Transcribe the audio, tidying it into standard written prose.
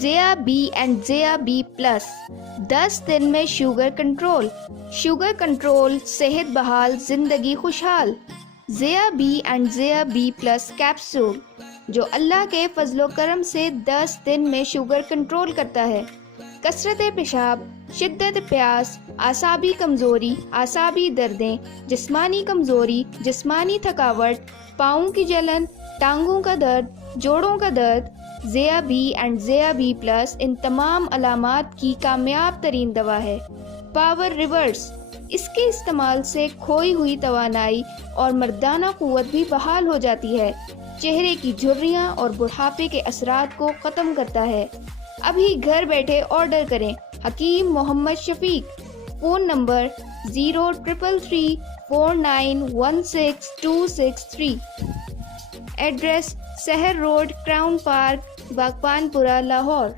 زیا be and زیا be plus 10 دن میں شوگر کنٹرول، صحت بحال، زندگی خوشحال۔ زیا بی اینڈ زیا بی پلس کیپسول جو اللہ کے فضل و کرم سے 10 دن میں شوگر کنٹرول کرتا ہے۔ کثرت پیشاب، شدت پیاس، اعصابی کمزوری، اعصابی دردیں، جسمانی کمزوری، جسمانی تھکاوٹ، پاؤں کی جلن، ٹانگوں کا درد، جوڑوں کا درد۔ زیا بی اینڈ زیا بی پلس ان تمام علامات کی کامیاب ترین دوا ہے۔ پاور ریورس، اس کے استعمال سے کھوئی ہوئی توانائی اور مردانہ قوت بھی بحال ہو جاتی ہے۔ چہرے کی جھریاں اور بڑھاپے کے اثرات کو ختم کرتا ہے۔ ابھی گھر بیٹھے آرڈر کریں۔ حکیم محمد شفیق، فون نمبر 03334916 ایڈریس سحر روڈ، کراؤن پارک، باغبان پورہ، لاہور۔